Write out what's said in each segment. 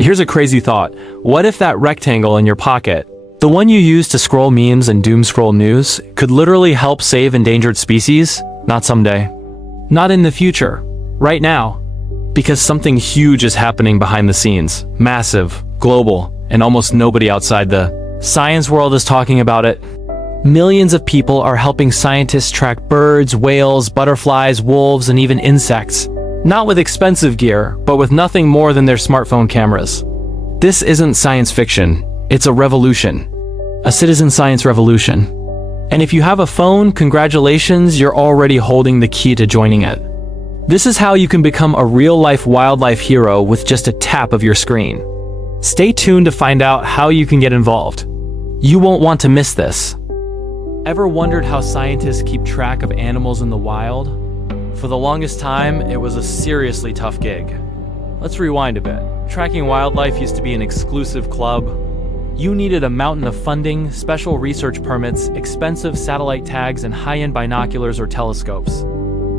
Here's a crazy thought. What if that rectangle in your pocket, the one you use to scroll memes and doom scroll news, could literally help save endangered species? Not someday. Not in the future. Right now. Because something huge is happening behind the scenes. Massive, global, and almost nobody outside the science world is talking about it. Millions of people are helping scientists track birds, whales, butterflies, wolves, and even insects. Not with expensive gear, but with nothing more than their smartphone cameras. This isn't science fiction. It's a revolution. A citizen science revolution. And if you have a phone, congratulations, you're already holding the key to joining it. This is how you can become a real-life wildlife hero with just a tap of your screen. Stay tuned to find out how you can get involved. You won't want to miss this. Ever wondered how scientists keep track of animals in the wild? For the longest time, it was a seriously tough gig. Let's rewind a bit. Tracking wildlife used to be an exclusive club. You needed a mountain of funding, special research permits, expensive satellite tags, and high-end binoculars or telescopes.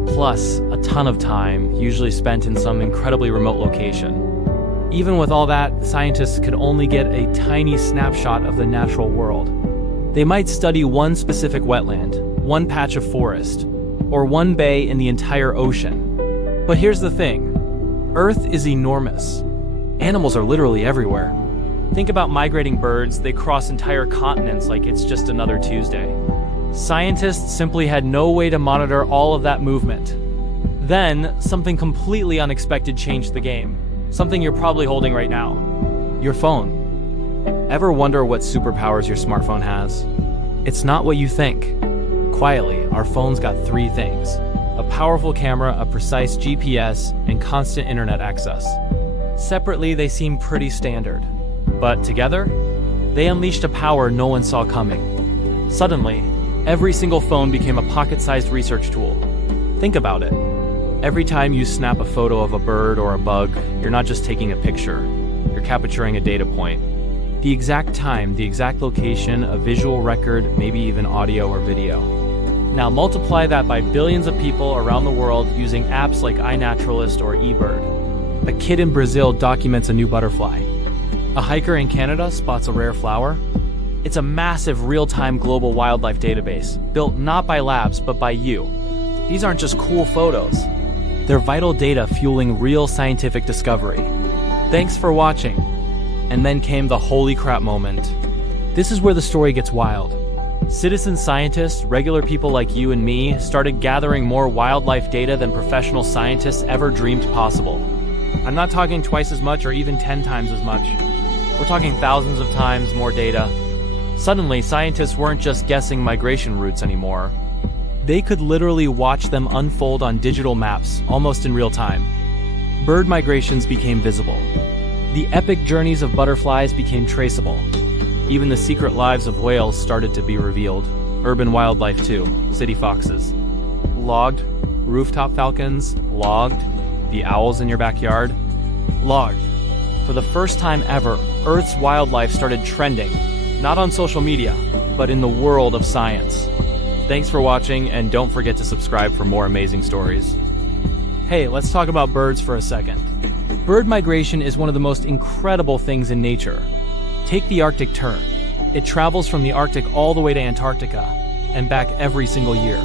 Plus, a ton of time, usually spent in some incredibly remote location. Even with all that, scientists could only get a tiny snapshot of the natural world. They might study one specific wetland, one patch of forest, or one bay in the entire ocean. But here's the thing. Earth is enormous. Animals are literally everywhere. Think about migrating birds. They cross entire continents like it's just another Tuesday. Scientists simply had no way to monitor all of that movement. Then, something completely unexpected changed the game. Something you're probably holding right now. Your phone. Ever wonder what superpowers your smartphone has? It's not what you think. Quietly, our phone's got three things: a powerful camera, a precise GPS, and constant internet access. Separately, they seem pretty standard. But together, they unleashed a power no one saw coming. Suddenly, every single phone became a pocket-sized research tool. Think about it. Every time you snap a photo of a bird or a bug, you're not just taking a picture. You're capturing a data point. The exact time, the exact location, a visual record, maybe even audio or video. Now multiply that by billions of people around the world using apps like iNaturalist or eBird. A kid in Brazil documents a new butterfly. A hiker in Canada spots a rare flower. It's a massive real-time global wildlife database, built not by labs, but by you. These aren't just cool photos. They're vital data fueling real scientific discovery. Thanks for watching. And then came the holy crap moment. This is where the story gets wild. Citizen scientists, regular people like you and me, started gathering more wildlife data than professional scientists ever dreamed possible. I'm not talking twice as much or even 10 times as much. We're talking thousands of times more data. Suddenly, scientists weren't just guessing migration routes anymore. They could literally watch them unfold on digital maps, almost in real time. Bird migrations became visible. The epic journeys of butterflies became traceable. Even the secret lives of whales started to be revealed. Urban wildlife too, city foxes. Logged. Rooftop falcons, logged. The owls in your backyard, logged. For the first time ever, Earth's wildlife started trending, not on social media, but in the world of science. Thanks for watching, and don't forget to subscribe for more amazing stories. Hey, let's talk about birds for a second. Bird migration is one of the most incredible things in nature. Take the Arctic tern. It travels from the Arctic all the way to Antarctica, and back every single year.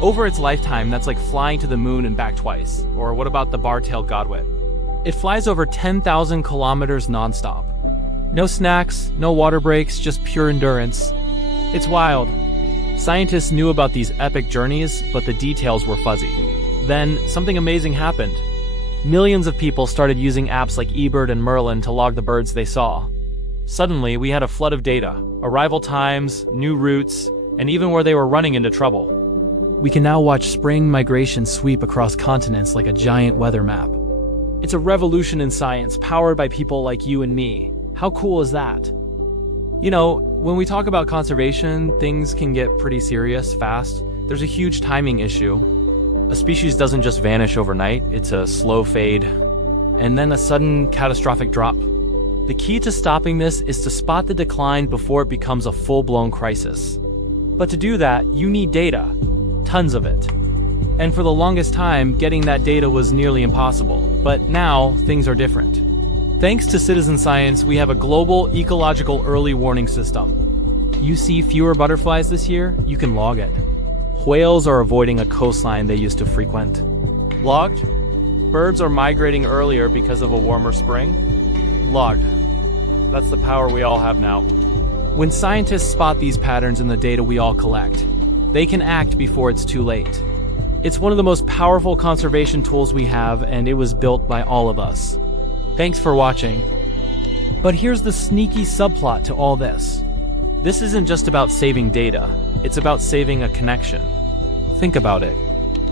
Over its lifetime, that's like flying to the moon and back twice. Or what about the bar-tailed godwit? It flies over 10,000 kilometers nonstop. No snacks, no water breaks, just pure endurance. It's wild. Scientists knew about these epic journeys, but the details were fuzzy. Then, something amazing happened. Millions of people started using apps like eBird and Merlin to log the birds they saw. Suddenly, we had a flood of data, arrival times, new routes, and even where they were running into trouble. We can now watch spring migration sweep across continents like a giant weather map. It's a revolution in science, powered by people like you and me. How cool is that? You know, when we talk about conservation, things can get pretty serious fast. There's a huge timing issue. A species doesn't just vanish overnight, it's a slow fade, and then a sudden catastrophic drop. The key to stopping this is to spot the decline before it becomes a full-blown crisis. But to do that, you need data. Tons of it. And for the longest time, getting that data was nearly impossible. But now, things are different. Thanks to citizen science, we have a global ecological early warning system. You see fewer butterflies this year? You can log it. Whales are avoiding a coastline they used to frequent. Logged? Birds are migrating earlier because of a warmer spring? Logged. That's the power we all have now. When scientists spot these patterns in the data we all collect, they can act before it's too late. It's one of the most powerful conservation tools we have, and it was built by all of us. Thanks for watching. But here's the sneaky subplot to all this. This isn't just about saving data, it's about saving a connection. Think about it.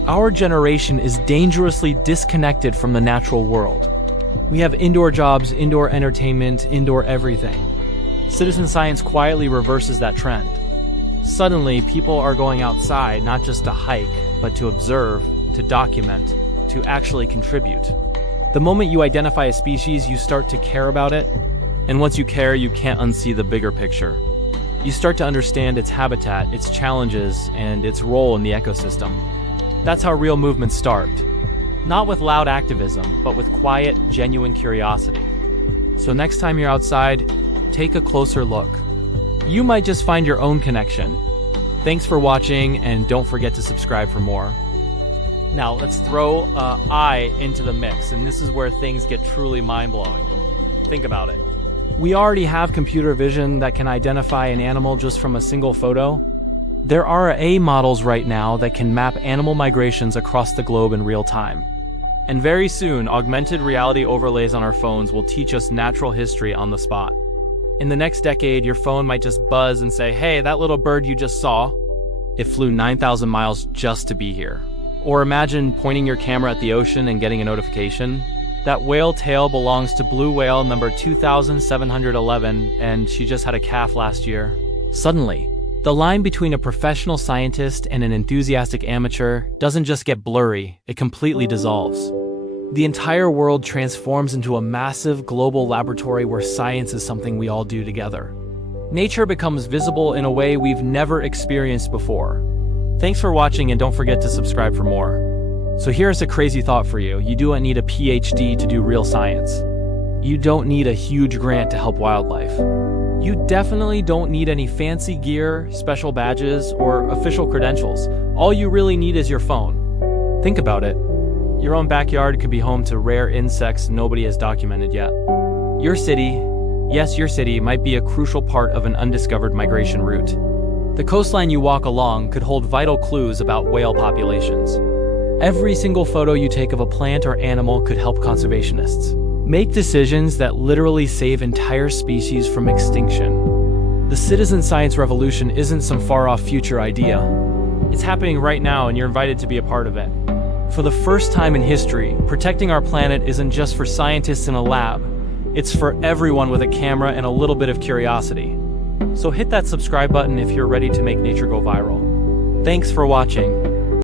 Our generation is dangerously disconnected from the natural world. We have indoor jobs, indoor entertainment, indoor everything. Citizen science quietly reverses that trend. Suddenly, people are going outside not just to hike, but to observe, to document, to actually contribute. The moment you identify a species, you start to care about it, and once you care, you can't unsee the bigger picture. You start to understand its habitat, its challenges, and its role in the ecosystem. That's how real movements start. Not with loud activism, but with quiet, genuine curiosity. So next time you're outside, take a closer look. You might just find your own connection. Thanks for watching, and don't forget to subscribe for more. Now let's throw I into the mix, and this is where things get truly mind-blowing. Think about it. We already have computer vision that can identify an animal just from a single photo. There are AI models right now that can map animal migrations across the globe in real time. And very soon, augmented reality overlays on our phones will teach us natural history on the spot. In the next decade, your phone might just buzz and say, "Hey, that little bird you just saw, it flew 9,000 miles just to be here." Or imagine pointing your camera at the ocean and getting a notification. That whale tail belongs to blue whale number 2711, and she just had a calf last year. Suddenly, the line between a professional scientist and an enthusiastic amateur doesn't just get blurry, it completely dissolves. The entire world transforms into a massive global laboratory where science is something we all do together. Nature becomes visible in a way we've never experienced before. Thanks for watching, and don't forget to subscribe for more. So here's a crazy thought for you. You don't need a PhD to do real science. You don't need a huge grant to help wildlife. You definitely don't need any fancy gear, special badges, or official credentials. All you really need is your phone. Think about it. Your own backyard could be home to rare insects nobody has documented yet. Your city, yes, your city, might be a crucial part of an undiscovered migration route. The coastline you walk along could hold vital clues about whale populations. Every single photo you take of a plant or animal could help conservationists make decisions that literally save entire species from extinction. The citizen science revolution isn't some far-off future idea. It's happening right now, and you're invited to be a part of it. For the first time in history, protecting our planet isn't just for scientists in a lab. It's for everyone with a camera and a little bit of curiosity. So hit that subscribe button if you're ready to make nature go viral. Thanks for watching.